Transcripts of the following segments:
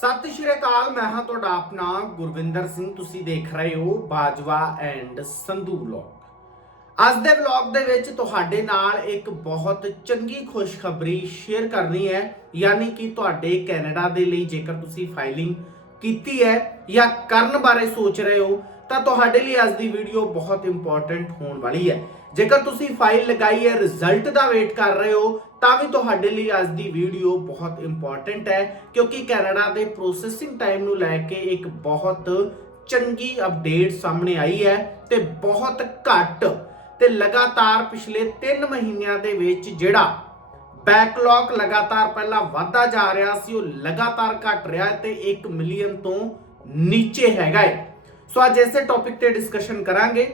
ਸਤਿ ਸ਼੍ਰੀ ਅਕਾਲ, ਮੈਂ ਹਾਂ ਤੁਹਾਡਾ ਆਪਣਾ ਗੁਰਵਿੰਦਰ ਸਿੰਘ। ਤੁਸੀਂ ਦੇਖ ਰਹੇ ਹੋ ਬਾਜਵਾ ਐਂਡ ਸੰਧੂ ਵਲੌਗ ਅੱਜ ਦੇ ਵਲੌਗ ਦੇ ਵਿੱਚ ਤੁਹਾਡੇ ਨਾਲ ਇੱਕ ਬਹੁਤ ਚੰਗੀ ਖੁਸ਼ਖਬਰੀ ਸ਼ੇਅਰ ਕਰਨੀ ਹੈ, ਯਾਨੀ ਕਿ ਤੁਹਾਡੇ ਕੈਨੇਡਾ ਦੇ ਲਈ ਜੇਕਰ ਤੁਸੀਂ ਫਾਈਲਿੰਗ ਕੀਤੀ ਹੈ ਜਾਂ ਕਰਨ ਬਾਰੇ ਸੋਚ ਰਹੇ ਹੋ, ਤਾਂ ਤੁਹਾਡੇ ਲਈ ਅੱਜ ਦੀ ਵੀਡੀਓ ਬਹੁਤ ਇੰਪੋਰਟੈਂਟ ਹੋਣ ਵਾਲੀ ਹੈ। ਜੇਕਰ ਤੁਸੀਂ ਫਾਈਲ ਲਗਾਈ ਹੈ ਰਿਜ਼ਲਟ ਦਾ ਵੇਟ ਕਰ ਰਹੇ ਹੋ ਤਾਂ ਵੀ ਤੁਹਾਡੇ ਲਈ ਅੱਜ ਦੀ ਵੀਡੀਓ ਬਹੁਤ ਇੰਪੋਰਟੈਂਟ ਹੈ, ਕਿਉਂਕਿ ਕੈਨੇਡਾ ਦੇ ਪ੍ਰੋਸੈਸਿੰਗ ਟਾਈਮ ਨੂੰ ਲੈ ਕੇ ਇੱਕ ਬਹੁਤ ਚੰਗੀ ਅਪਡੇਟ ਸਾਹਮਣੇ ਆਈ ਹੈ ਤੇ ਬਹੁਤ ਘੱਟ ਤੇ ਲਗਾਤਾਰ ਪਿਛਲੇ 3 ਮਹੀਨਿਆਂ ਦੇ ਵਿੱਚ ਜਿਹੜਾ ਬੈਕਲੌਗ ਲਗਾਤਾਰ ਪਹਿਲਾਂ ਵਧਦਾ ਜਾ ਰਿਹਾ ਸੀ, ਉਹ ਲਗਾਤਾਰ ਘਟ ਰਿਹਾ ਹੈ ਤੇ 1 ਮਿਲੀਅਨ ਤੋਂ ਨੀਚੇ ਹੈਗਾ ਹੈ। ਸੋ ਅੱਜ ਇਸੇ ਟੌਪਿਕ ਤੇ ਡਿਸਕਸ਼ਨ ਕਰਾਂਗੇ।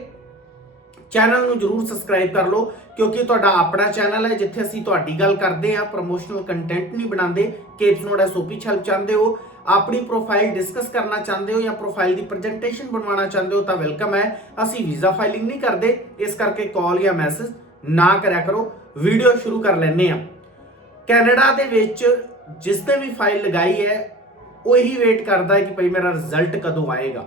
ਚੈਨਲ ਨੂੰ ਜਰੂਰ ਸਬਸਕ੍ਰਾਈਬ ਕਰ ਲਓ, ਕਿਉਂਕਿ ਤੁਹਾਡਾ ਆਪਣਾ ਚੈਨਲ ਹੈ, ਜਿੱਥੇ ਅਸੀਂ ਤੁਹਾਡੀ ਗੱਲ ਕਰਦੇ ਆ ਪ੍ਰੋਮੋਸ਼ਨਲ ਕੰਟੈਂਟ ਨਹੀਂ ਬਣਾਉਂਦੇ ਕੇਪਸ ਨੋਟ ਐਸਓਪੀ ਛਲ ਚਾਹੁੰਦੇ ਹੋ, ਆਪਣੀ ਪ੍ਰੋਫਾਈਲ ਡਿਸਕਸ ਕਰਨਾ ਚਾਹੁੰਦੇ ਹੋ ਜਾਂ ਪ੍ਰੋਫਾਈਲ ਦੀ ਪ੍ਰੈਜੈਂਟੇਸ਼ਨ ਬਣਵਾਉਣਾ ਚਾਹੁੰਦੇ ਹੋ ਤਾਂ ਵੈਲਕਮ ਹੈ। ਅਸੀਂ ਵੀਜ਼ਾ ਫਾਈਲਿੰਗ ਨਹੀਂ ਕਰਦੇ, ਇਸ ਕਰਕੇ ਕਾਲ ਜਾਂ ਮੈਸੇਜ ਨਾ ਕਰਿਆ ਕਰੋ ਵੀਡੀਓ ਸ਼ੁਰੂ ਕਰ ਲੈਂਦੇ ਆ ਕੈਨੇਡਾ ਦੇ ਵਿੱਚ ਜਿਸ ਨੇ ਵੀ ਫਾਈਲ ਲਗਾਈ ਹੈ, ਉਹ ਇਹੀ ਵੇਟ ਕਰਦਾ ਹੈ ਕਿ ਭਈ ਮੇਰਾ ਰਿਜ਼ਲਟ ਕਦੋਂ ਆਏਗਾ।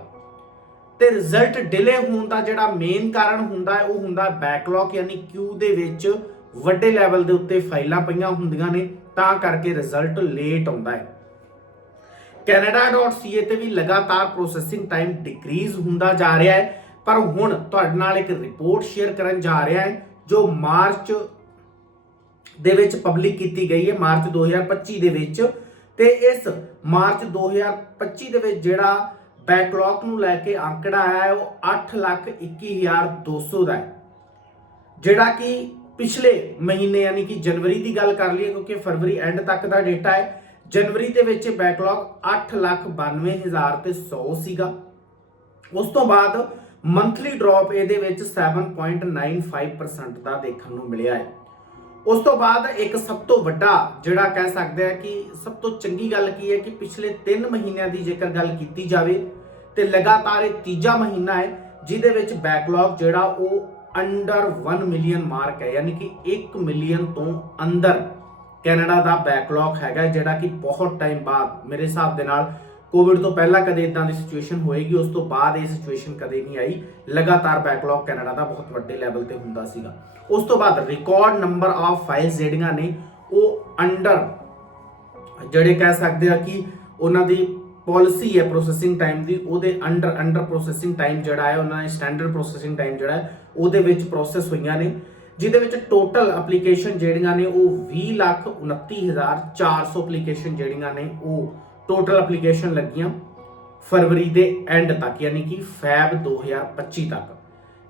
ਤੇ ਰਿਜ਼ਲਟ ਡਿਲੇ ਹੋਣ ਦਾ ਜਿਹੜਾ ਮੇਨ ਕਾਰਨ ਹੁੰਦਾ ਹੈ, ਉਹ ਹੁੰਦਾ ਬੈਕਲੌਗ ਯਾਨੀ ਕਿਊ ਦੇ ਵਿੱਚ ਵੱਡੇ ਲੈਵਲ ਦੇ ਉੱਤੇ ਫਾਈਲਾਂ ਪਈਆਂ ਹੁੰਦੀਆਂ ਨੇ, ਤਾਂ ਕਰਕੇ ਰਿਜ਼ਲਟ ਲੇਟ ਆਉਂਦਾ ਹੈ। canada.ca ਤੇ ਵੀ ਲਗਾਤਾਰ ਪ੍ਰੋਸੈਸਿੰਗ ਟਾਈਮ ਡਿਕਰੀਜ਼ ਹੁੰਦਾ ਜਾ ਰਿਹਾ ਹੈ, ਪਰ ਹੁਣ ਤੁਹਾਡੇ ਨਾਲ ਇੱਕ ਰਿਪੋਰਟ ਸ਼ੇਅਰ ਕਰਨ ਜਾ ਰਿਹਾ ਹੈ, ਜੋ ਮਾਰਚ ਦੇ ਵਿੱਚ ਪਬਲਿਕ ਕੀਤੀ ਗਈ ਹੈ, ਮਾਰਚ 2025 ਦੇ ਵਿੱਚ, ਤੇ ਇਸ ਮਾਰਚ 2025 ਦੇ ਵਿੱਚ ਜਿਹੜਾ ਬੈਕਲੌਗ ਨੂੰ ਲੈ ਕੇ ਅੰਕੜਾ ਆਇਆ ਹੈ, ਉਹ 821200 ਦਾ ਹੈ। ਜਿਹੜਾ ਕਿ ਪਿਛਲੇ ਮਹੀਨੇ ਯਾਨੀ ਕਿ ਜਨਵਰੀ ਦੀ ਗੱਲ ਕਰ ਲਈਏ, ਕਿਉਂਕਿ ਫਰਵਰੀ ਐਂਡ ਤੱਕ ਦਾ ਡੇਟਾ ਹੈ, ਜਨਵਰੀ ਦੇ ਵਿੱਚ ਬੈਕਲੌਗ 892000 ਤੇ 100 ਸੀਗਾ। ਉਸ ਤੋਂ ਬਾਅਦ ਮੰਥਲੀ ਡ੍ਰੌਪ ਇਹਦੇ ਵਿੱਚ 7.95% ਦਾ ਦੇਖਣ ਨੂੰ ਮਿਲਿਆ ਹੈ। ਉਸ ਤੋਂ ਬਾਅਦ ਇੱਕ ਸਭ ਤੋਂ ਵੱਡਾ ਜਿਹੜਾ ਕਹਿ ਸਕਦੇ ਆ ਕਿ ਸਭ ਤੋਂ ਚੰਗੀ ਗੱਲ ਕੀ ਹੈ ਕਿ ਪਿਛਲੇ 3 ਮਹੀਨਿਆਂ ਦੀ ਜੇਕਰ ਗੱਲ ਕੀਤੀ ਜਾਵੇ ਤੇ ਲਗਾਤਾਰ ਇਹ ਤੀਜਾ ਮਹੀਨਾ ਹੈ, ਜਿਹਦੇ ਵਿੱਚ ਬੈਕਲੌਗ ਜਿਹੜਾ ਉਹ ਅੰਡਰ 1 ਮਿਲੀਅਨ ਮਾਰਕ ਹੈ, ਯਾਨੀ ਕਿ 1 ਮਿਲੀਅਨ ਤੋਂ ਅੰਦਰ ਕੈਨੇਡਾ ਦਾ ਬੈਕਲੌਗ ਹੈਗਾ, ਜਿਹੜਾ ਕਿ ਬਹੁਤ ਟਾਈਮ ਬਾਅਦ ਮੇਰੇ ਹਿਸਾਬ ਦੇ ਨਾਲ ਕੋਵਿਡ ਤੋਂ ਪਹਿਲਾਂ ਕਦੇ ਇਦਾਂ ਦੀ ਸਿਚੁਏਸ਼ਨ ਹੋਏਗੀ, ਉਸ ਤੋਂ ਬਾਅਦ ਇਹ ਸਿਚੁਏਸ਼ਨ ਕਦੇ ਨਹੀਂ ਆਈ। ਲਗਾਤਾਰ ਬੈਕਲੌਗ ਕੈਨੇਡਾ ਦਾ ਬਹੁਤ ਵੱਡੇ ਲੈਵਲ ਤੇ ਹੁੰਦਾ ਸੀਗਾ। ਉਸ ਤੋਂ ਬਾਅਦ ਰਿਕਾਰਡ ਨੰਬਰ ਆਫ ਫਾਈਲਸ ਜਿਹੜੀਆਂ ਨੇ, ਉਹ ਅੰਡਰ ਜਿਹੜੇ ਕਹਿ ਸਕਦੇ ਆ ਕਿ ਉਹਨਾਂ ਦੀ ਪਾਲਿਸੀ ਹੈ ਪ੍ਰੋਸੈਸਿੰਗ ਟਾਈਮ ਦੀ, ਉਹਦੇ ਅੰਡਰ ਅੰਡਰ ਪ੍ਰੋਸੈਸਿੰਗ ਟਾਈਮ ਜਿਹੜਾ ਹੈ, ਉਹਨਾਂ ਨੇ ਸਟੈਂਡਰਡ ਪ੍ਰੋਸੈਸਿੰਗ ਟਾਈਮ ਜਿਹੜਾ ਹੈ, ਉਹਦੇ ਵਿੱਚ ਪ੍ਰੋਸੈਸ ਹੋਈਆਂ ਨੇ। ਜਿਹਦੇ ਵਿੱਚ ਟੋਟਲ ਐਪਲੀਕੇਸ਼ਨ ਜਿਹੜੀਆਂ ਨੇ, ਉਹ 2029400 ਐਪਲੀਕੇਸ਼ਨ ਜਿਹੜੀਆਂ ਨੇ, ਉਹ ਟੋਟਲ ਐਪਲੀਕੇਸ਼ਨ ਲੱਗੀਆਂ ਫਰਵਰੀ ਦੇ ਐਂਡ ਤੱਕ, ਯਾਨੀ ਕਿ ਫੈਬ 2025 ਤੱਕ।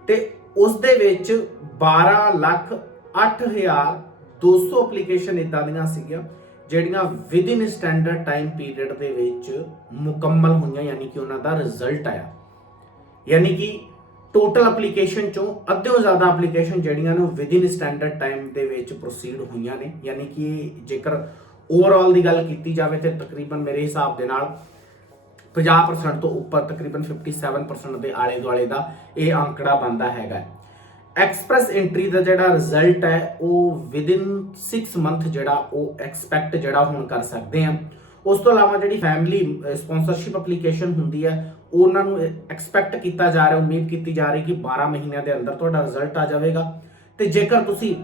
ਤੇ ਉਸ ਦੇ ਵਿੱਚ 12 ਲੱਖ 8200 ਐਪਲੀਕੇਸ਼ਨ ਇਦਾਂ ਦੀਆਂ ਸੀਗੀਆਂ। ਜਿਹੜੀਆਂ ਵਿਦਿਨ ਸਟੈਂਡਰਡ ਟਾਈਮ ਪੀਰੀਅਡ ਦੇ ਵਿੱਚ ਮੁਕੰਮਲ ਹੋਈਆਂ, ਯਾਨੀ ਕਿ ਉਹਨਾਂ ਦਾ ਰਿਜ਼ਲਟ ਆਇਆ। ਯਾਨੀ ਕਿ ਟੋਟਲ ਐਪਲੀਕੇਸ਼ਨ ਚੋਂ ਅੱਧਿਓਂ ਜ਼ਿਆਦਾ ਐਪਲੀਕੇਸ਼ਨ ਜਿਹੜੀਆਂ ਨੇ ਉਹ ਸਟੈਂਡਰਡ ਟਾਈਮ ਦੇ ਵਿੱਚ ਪ੍ਰੋਸੀਡ ਹੋਈਆਂ ਨੇ। ਯਾਨੀ ਕਿ ਜੇਕਰ ਓਵਰਆਲ ਦੀ ਗੱਲ ਕੀਤੀ ਜਾਵੇ ਤੇ ਤਕਰੀਬਨ ਮੇਰੇ ਹਿਸਾਬ ਦੇ ਨਾਲ 50% ਤੋਂ ਉੱਪਰ ਤਕਰੀਬਨ 57% ਦੇ ਆਲੇ ਦੁਆਲੇ ਦਾ ਇਹ ਅੰਕੜਾ ਬੰਦਾ ਹੈਗਾ। ਐਕਸਪ੍ਰੈਸ ਐਂਟਰੀ ਦਾ ਜਿਹੜਾ ਰਿਜ਼ਲਟ ਹੈ, ਉਹ ਵਿਦਿਨ 6 ਮੰਥ ਜਿਹੜਾ ਉਹ ਐਕਸਪੈਕਟ ਜਿਹੜਾ ਹੁਣ ਕਰ ਸਕਦੇ ਆ ਉਸ ਤੋਂ ਇਲਾਵਾ ਜਿਹੜੀ ਫੈਮਿਲੀ ਸਪਾਂਸਰਸ਼ਿਪ ਐਪਲੀਕੇਸ਼ਨ ਹੁੰਦੀ ਹੈ, ਉਹਨਾਂ ਨੂੰ ਐਕਸਪੈਕਟ ਕੀਤਾ ਜਾ ਰਿਹਾ, ਉਮੀਦ ਕੀਤੀ ਜਾ ਰਹੀ ਕਿ 12 ਮਹੀਨਿਆਂ ਦੇ ਅੰਦਰ ਤੁਹਾਡਾ ਰਿਜ਼ਲਟ ਆ ਜਾਵੇਗਾ। ਤੇ ਜੇਕਰ ਤੁਸੀਂ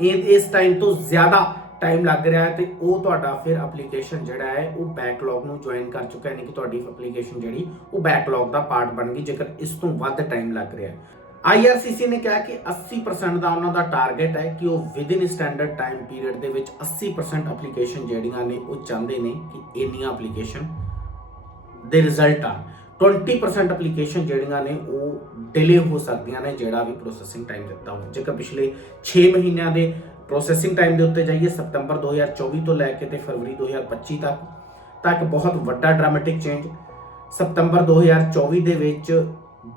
ਇਹ, ਇਸ ਟਾਈਮ ਤੋਂ ਜ਼ਿਆਦਾ ਟਾਈਮ ਲੱਗ ਰਿਹਾ ਹੈ, ਤੇ ਉਹ ਤੁਹਾਡਾ ਫਿਰ ਐਪਲੀਕੇਸ਼ਨ ਜਿਹੜਾ ਹੈ, ਉਹ ਬੈਕਲੌਗ ਨੂੰ ਜੁਆਇਨ ਕਰ ਚੁੱਕਾ ਹੈ, ਯਾਨੀ ਕਿ ਤੁਹਾਡੀ ਐਪਲੀਕੇਸ਼ਨ ਜਿਹੜੀ, ਉਹ ਬੈਕਲੌਗ ਦਾ ਪਾਰਟ ਬਣ ਗਈ, ਜੇਕਰ ਇਸ ਤੋਂ ਵੱਧ ਟਾਈਮ ਲੱਗ ਰਿਹਾ ਹੈ। IRCC ਨੇ ਕਿਹਾ ਕਿ 80% ਦਾ ਉਹਨਾਂ ਦਾ ਟਾਰਗੇਟ ਹੈ ਕਿ ਉਹ ਵਿਦਿਨ ਸਟੈਂਡਰਡ ਟਾਈਮ ਪੀਰੀਅਡ ਦੇ ਵਿੱਚ 80% ਐਪਲੀਕੇਸ਼ਨ ਜਿਹੜੀਆਂ ਨੇ ਉਹ ਚਾਹੁੰਦੇ ਨੇ ਕਿ ਇੰਨੀਆਂ ਐਪਲੀਕੇਸ਼ਨ ਦੇ ਰਿਜ਼ਲਟ ਆ 20% ਐਪਲੀਕੇਸ਼ਨ ਜਿਹੜੀਆਂ ਨੇ ਉਹ ਡਿਲੇ ਹੋ ਸਕਦੀਆਂ ਨੇ ਜਿਹੜਾ ਵੀ ਪ੍ਰੋਸੈਸਿੰਗ ਟਾਈਮ ਦਿੱਤਾ ਹੋ ਜੇਕਰ ਪਿਛਲੇ 6 ਮਹੀਨਿਆਂ ਦੇ ਪ੍ਰੋਸੈਸਿੰਗ ਟਾਈਮ ਦੇ ਉੱਤੇ ਜਾਈਏ, ਸਤੰਬਰ 2024 ਤੋਂ ਲੈ ਕੇ ਤੇ ਫਰਵਰੀ 2025 ਤੱਕ, ਤਾਂ ਇੱਕ ਬਹੁਤ ਵੱਡਾ ਡਰਾਮੈਟਿਕ ਚੇਂਜ ਸਤੰਬਰ 2024 ਦੇ ਵਿੱਚ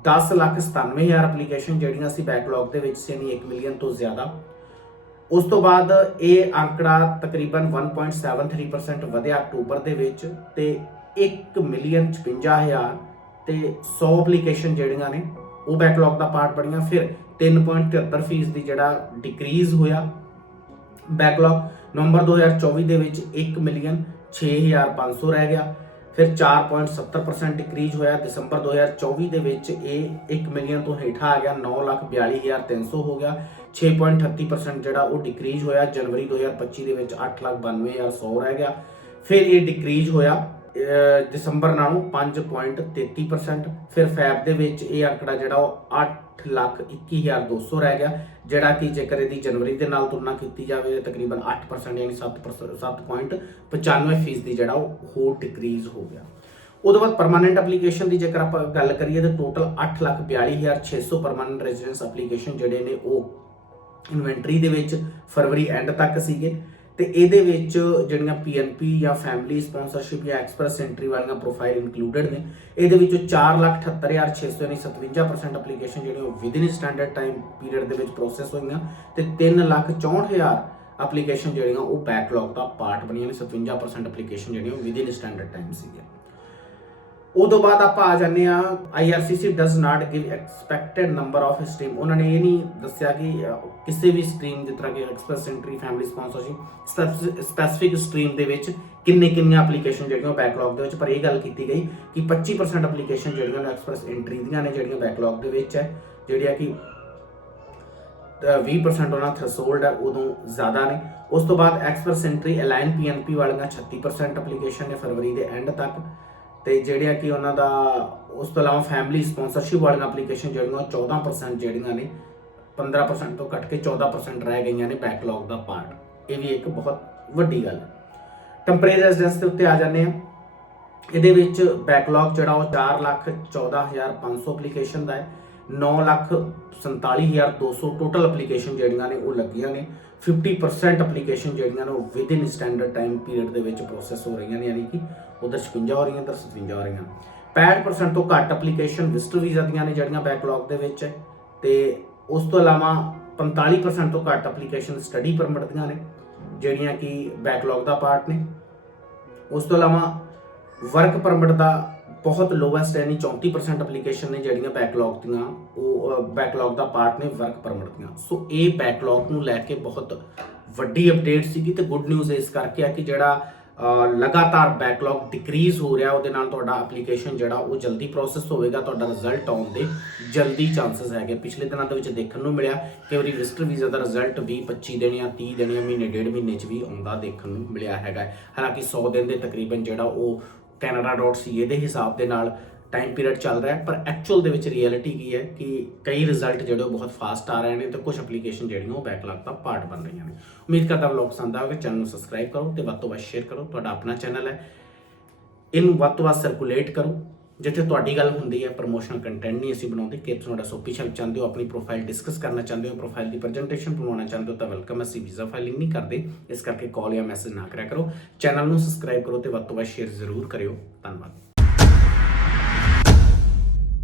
10 ਲੱਖ 97000 ਐਪਲੀਕੇਸ਼ਨ ਜਿਹੜੀਆਂ ਸੀ ਬੈਕਲੌਗ ਦੇ ਵਿੱਚ ਸੀ ਨਹੀਂ 1 ਮਿਲੀਅਨ ਤੋਂ ਜ਼ਿਆਦਾ। ਉਸ ਤੋਂ ਬਾਅਦ ਇਹ ਅੰਕੜਾ ਤਕਰੀਬਨ 1.73% ਵਧਿਆ ਅਕਤੂਬਰ ਦੇ ਵਿੱਚ ਤੇ 1 ਮਿਲੀਅਨ 55000 ਤੇ 100 ਐਪਲੀਕੇਸ਼ਨ ਜਿਹੜੀਆਂ ਨੇ, ਉਹ ਬੈਕਲੌਗ ਦਾ ਪਾਰਟ ਬਣੀਆਂ। ਫਿਰ 3.73% ਫੀਸਦੀ ਜਿਹੜਾ ਡਿਕਰੀਜ਼ ਹੋਇਆ ਬੈਕਲੌਗ ਨਵੰਬਰ 2024 ਦੇ ਵਿੱਚ 1 ਮਿਲੀਅਨ 6500 ਰਹਿ ਗਿਆ। ਫਿਰ 4.70% ਡਿਕਰੀਜ਼ ਹੋਇਆ। ਦਸੰਬਰ 2024 ਦੇ ਵਿੱਚ ਇਹ 1 ਮਿਲੀਅਨ ਤੋਂ ਹੇਠਾਂ ਆ ਗਿਆ। 942300 ਹੋ ਗਿਆ। 6.38% ਜਿਹੜਾ ਉਹ ਡਿਕਰੀਜ਼ ਹੋਇਆ। ਜਨਵਰੀ 2025 ਦੇ ਵਿੱਚ 892100 ਰਹਿ ਗਿਆ। ਫਿਰ ਇਹ ਡਿਕਰੀਜ਼ ਹੋਇਆ। ਦਸੰਬਰ ਨਾਲੋਂ 5.33% ਫਿਰ ਫੈਬ ਦੇ ਵਿੱਚ ਇਹ ਅੰਕੜਾ ਜਿਹੜਾ ਉਹ 821200 ਰਹਿ ਗਿਆ, ਜਿਹੜਾ ਕਿ ਜੇਕਰ ਇਹਦੀ ਜਨਵਰੀ ਦੇ ਨਾਲ ਤੁਲਨਾ ਕੀਤੀ ਜਾਵੇ ਤਾਂ ਤਕਰੀਬਨ 8% ਯਾਨੀ 7% 7.95% ਫੀਸਦੀ ਜਿਹੜਾ ਉਹ ਹੋਰ ਡਿਕਰੀਜ਼ ਹੋ ਗਿਆ। ਉਦੋਂ ਬਾਅਦ ਪਰਮਾਨੈਂਟ ਐਪਲੀਕੇਸ਼ਨ ਦੀ ਜੇਕਰ ਆਪਾਂ ਗੱਲ ਕਰੀਏ ਤਾਂ ਟੋਟਲ 842600 ਪਰਮਾਨੈਂਟ ਰੈਜ਼ੀਡੈਂਸ ਐਪਲੀਕੇਸ਼ਨ ਜਿਹੜੇ ਨੇ ਉਹ ਇਨਵੈਂਟਰੀ ਦੇ ਵਿੱਚ ਫਰਵਰੀ ਐਂਡ ਤੱਕ ਸੀਗੇ। ਤੇ ਇਹਦੇ ਵਿੱਚ ਜਿਹੜੀਆਂ ਪੀਐਨਪੀ ਜਾਂ ਫੈਮਿਲੀ ਸਪਾਂਸਰਸ਼ਿਪ ਜਾਂ ਐਕਸਪ੍ਰੈਸ ਐਂਟਰੀ ਵਾਲੀਆਂ ਪ੍ਰੋਫਾਈਲ ਇਨਕਲੂਡਡ ਨੇ, ਇਹਦੇ ਵਿੱਚੋਂ 478600 ਯਾਨੀ 57% ਐਪਲੀਕੇਸ਼ਨ ਜਿਹੜੀਆਂ ਉਹ ਵਿਦਿਨ ਸਟੈਂਡਰਡ ਟਾਈਮ ਪੀਰੀਅਡ ਦੇ ਵਿੱਚ ਪ੍ਰੋਸੈਸ ਹੋਈਆਂ ਤੇ 364000 ਐਪਲੀਕੇਸ਼ਨ ਜਿਹੜੀਆਂ ਉਹ ਬੈਕਲੌਗ ਦਾ ਪਾਰਟ ਬਣੀਆਂ ਨੇ 57% ਐਪਲੀਕੇਸ਼ਨ ਜਿਹੜੀਆਂ ਉਹ ਵਿਦਿਨ ਸਟੈਂਡਰਡ ਟਾਈਮ ਸੀਗੀਆਂ। ਉਦੋਂ ਬਾਅਦ ਆਪਾਂ ਆ ਜਾਂਦੇ ਆ IRCC does not give expected number of stream ਉਹਨਾਂ ਨੇ ਇਹ ਨਹੀਂ ਦੱਸਿਆ ਕਿ ਕਿਸੇ ਵੀ ਸਟ੍ਰੀਮ ਜਿਸ ਤਰ੍ਹਾਂ ਕਿ express entry family sponsorship specific stream ਦੇ ਵਿੱਚ ਕਿੰਨੇ ਕਿੰਨੀਆਂ ਐਪਲੀਕੇਸ਼ਨ ਜਿਹੜੀਆਂ ਬੈਕਲੌਗ ਦੇ ਵਿੱਚ, ਪਰ ਇਹ ਗੱਲ ਕੀਤੀ ਗਈ ਕਿ 25% ਐਪਲੀਕੇਸ਼ਨ ਜਿਹੜੀਆਂ ਐਕਸਪ੍ਰੈਸ ਐਂਟਰੀ ਦੀਆਂ ਨੇ, ਜਿਹੜੀਆਂ ਬੈਕਲੌਗ ਦੇ ਵਿੱਚ ਹੈ ਜਿਹੜੀਆਂ ਕਿ, ਅਹ 20% ਉਹਨਾਂ ਥ੍ਰੈਸ਼ੋਲਡ ਹੈ, ਉਦੋਂ ਜ਼ਿਆਦਾ ਨੇ। ਉਸ ਤੋਂ ਬਾਅਦ ਐਕਸਪ੍ਰੈਸ ਐਂਟਰੀ ਅਲਾਈਨ ਪੀਐਨਪੀ ਵਾਲੀਆਂ 36% ਐਪਲੀਕੇਸ਼ਨ ਨੇ ਫਰਵਰੀ ਦੇ ਐਂਡ ਤੱਕ। ਤੇ ਜਿਹੜਿਆ ਕਿ ਉਹਨਾਂ ਦਾ, ਉਸ ਤੋਂ ਇਲਾਵਾ ਫੈਮਿਲੀ ਸਪਾਂਸਰਸ਼ਿਪ ਵਾਲੀਆਂ ਐਪਲੀਕੇਸ਼ਨ ਜਿਹੜੀਆਂ, ਉਹ 14% ਜਿਹੜੀਆਂ ਨੇ 15% ਤੋਂ ਘਟ ਕੇ 14% ਰਹਿ ਗਈਆਂ ਨੇ ਬੈਕਲੌਗ ਦਾ ਪਾਰਟ ਇਹ ਵੀ ਇੱਕ ਬਹੁਤ ਵੱਡੀ ਗੱਲ ਹੈ ਟੈਂਪਰੇਰੀ ਰੈਜ਼ੀਡੈਂਸ ਦੇ ਉੱਤੇ ਆ ਜਾਂਦੇ ਆ। ਇਹਦੇ ਵਿੱਚ ਬੈਕਲੌਗ ਜਿਹੜਾ ਉਹ 414500 ਐਪਲੀਕੇਸ਼ਨ ਦਾ ਹੈ। 947200 ਟੋਟਲ ਐਪਲੀਕੇਸ਼ਨ ਜਿਹੜੀਆਂ ਨੇ, ਉਹ ਲੱਗੀਆਂ ਨੇ। 50% ਐਪਲੀਕੇਸ਼ਨ ਜਿਹੜੀਆਂ ਨੇ, ਉਹ within standard time period ਦੇ ਵਿੱਚ ਪ੍ਰੋਸੈਸ ਹੋ ਰਹੀਆਂ ਨੇ, ਯਾਨੀ ਕਿ ਉਧਰ 56 ਹੋ ਰਹੀਆਂ ਇਧਰ 57 ਹੋ ਰਹੀਆਂ। 65% ਤੋਂ ਘੱਟ ਐਪਲੀਕੇਸ਼ਨ ਵਿਜ਼ਟਰ ਵੀਜ਼ਾ ਦੀਆਂ ਨੇ ਜਿਹੜੀਆਂ ਬੈਕਲੌਗ ਦੇ ਵਿੱਚ। ਹੈ ਤੇ ਉਸ ਤੋਂ ਇਲਾਵਾ 45% ਤੋਂ ਘੱਟ ਐਪਲੀਕੇਸ਼ਨ ਸਟੱਡੀ ਪਰਮਿਟ ਦੀਆਂ ਨੇ, ਜਿਹੜੀਆਂ ਕਿ ਬੈਕਲੌਗ ਦਾ ਪਾਰਟ ਨੇ। ਉਸ ਤੋਂ ਇਲਾਵਾ ਵਰਕ ਪਰਮਿਟ ਦਾ ਬਹੁਤ ਲੋਐਸਟ ਯਾਨੀ 34% ਐਪਲੀਕੇਸ਼ਨ ਨੇ ਜਿਹੜੀਆਂ ਬੈਕਲੌਗ ਦੀਆਂ, ਉਹ ਬੈਕਲੌਗ ਦਾ ਪਾਰਟ ਨੇ ਵਰਕ ਪਰਮਿਟ ਦੀਆਂ। ਸੋ ਇਹ ਬੈਕਲੌਗ ਨੂੰ ਲੈ ਕੇ ਬਹੁਤ ਵੱਡੀ ਅਪਡੇਟ ਸੀਗੀ ਤੇ ਗੁੱਡ ਨਿਊਜ਼ ਇਸ ਕਰਕੇ ਆ ਕਿ ਜਿਹੜਾ ਲਗਾਤਾਰ ਬੈਕਲੌਗ ਡਿਕਰੀਜ਼ ਹੋ ਰਿਹਾ, ਉਹਦੇ ਨਾਲ ਤੁਹਾਡਾ ਐਪਲੀਕੇਸ਼ਨ ਜਿਹੜਾ, ਉਹ ਜਲਦੀ ਪ੍ਰੋਸੈਸ ਹੋਵੇਗਾ, ਤੁਹਾਡਾ ਰਿਜ਼ਲਟ ਆਉਣ ਦੇ ਜਲਦੀ ਚਾਂਸਸ ਹੈਗੇ। ਪਿਛਲੇ ਦਿਨਾਂ ਦੇ ਵਿੱਚ ਦੇਖਣ ਨੂੰ ਮਿਲਿਆ ਕਿ ਵਾਰੀ ਵਿਜ਼ਟਰ ਵੀਜ਼ਾ ਦਾ ਰਿਜ਼ਲਟ 20 25 ਦਿਨ ਜਾਂ 30 ਦਿਨ ਜਾਂ ਮਹੀਨੇ, ਡੇਢ ਮਹੀਨੇ ਚ ਵੀ ਆਉਂਦਾ ਦੇਖਣ ਨੂੰ ਮਿਲਿਆ ਹੈਗਾ। ਹਾਲਾਂਕਿ 100 ਦਿਨ ਦੇ ਤਕਰੀਬਨ ਜਿਹੜਾ ਉਹ canada.ca ਦੇ ਹਿਸਾਬ ਦੇ ਨਾਲ ਟਾਈਮ ਪੀਰੀਅਡ ਚੱਲ ਰਿਹਾ ਹੈ, ਪਰ ਐਕਚੁਅਲ ਦੇ ਵਿੱਚ ਰਿਐਲਿਟੀ ਕੀ ਹੈ ਕਿ ਕਈ ਰਿਜ਼ਲਟ ਜਿਹੜੇ ਉਹ ਬਹੁਤ ਫਾਸਟ ਆ ਰਹੇ ਨੇ ਤੇ ਕੁਝ ਐਪਲੀਕੇਸ਼ਨ ਜਿਹੜੀਆਂ ਉਹ ਬੈਕਲੌਗ ਦਾ ਪਾਰਟ ਬਣ ਰਹੀਆਂ ਨੇ। ਉਮੀਦ ਕਰਦਾ ਵਲੌਗ ਪਸੰਦ ਆਵੇ ਚੈਨਲ ਨੂੰ ਸਬਸਕ੍ਰਾਈਬ ਕਰੋ ਤੇ ਵੱਧ ਤੋਂ ਵੱਧ ਸ਼ੇਅਰ ਕਰੋ। ਤੁਹਾਡਾ ਆਪਣਾ ਚੈਨਲ ਹੈ। ਇਹਨੂੰ ਵੱਧ ਤੋਂ ਵੱਧ ਸਰਕੂਲੇਟ ਕਰੋ। ਜਿੱਥੇ ਤੁਹਾਡੀ ਗੱਲ ਹੁੰਦੀ ਹੈ ਪ੍ਰੋਮੋਸ਼ਨਲ ਕੰਟੈਂਟ ਨਹੀਂ ਅਸੀਂ ਬਣਾਉਂਦੇ, ਕਿ ਤੁਹਾਡਾ ਸੋਪੀ ਸੋਪੀਸ਼ਲ ਚਾਹੁੰਦੇ ਹੋ, ਆਪਣੀ ਪ੍ਰੋਫਾਈਲ ਡਿਸਕਸ ਕਰਨਾ ਚਾਹੁੰਦੇ ਹੋ ਪ੍ਰੋਫਾਈਲ ਦੀ ਪ੍ਰੈਜੈਂਟੇਸ਼ਨ ਬਣਾਉਣਾ ਚਾਹੁੰਦੇ ਹੋ, ਤਾਂ ਵੈਲਕਮ ਅਸੀਂ ਵੀਜ਼ਾ ਫਾਈਲਿੰਗ ਨਹੀਂ ਕਰਦੇ। ਇਸ ਕਰਕੇ ਕਾਲ ਜਾਂ ਮੈਸੇਜ ਨਾ ਕਰਿਆ ਕਰੋ। ਚੈਨਲ ਨੂੰ ਸਬਸਕ੍ਰਾਈਬ ਕਰੋ ਤੇ ਵੱਧ ਤੋਂ ਵੱਧ ਸ਼ੇਅਰ ਜ਼ਰੂਰ ਕਰਿਓ। ਧੰਨਵਾਦ।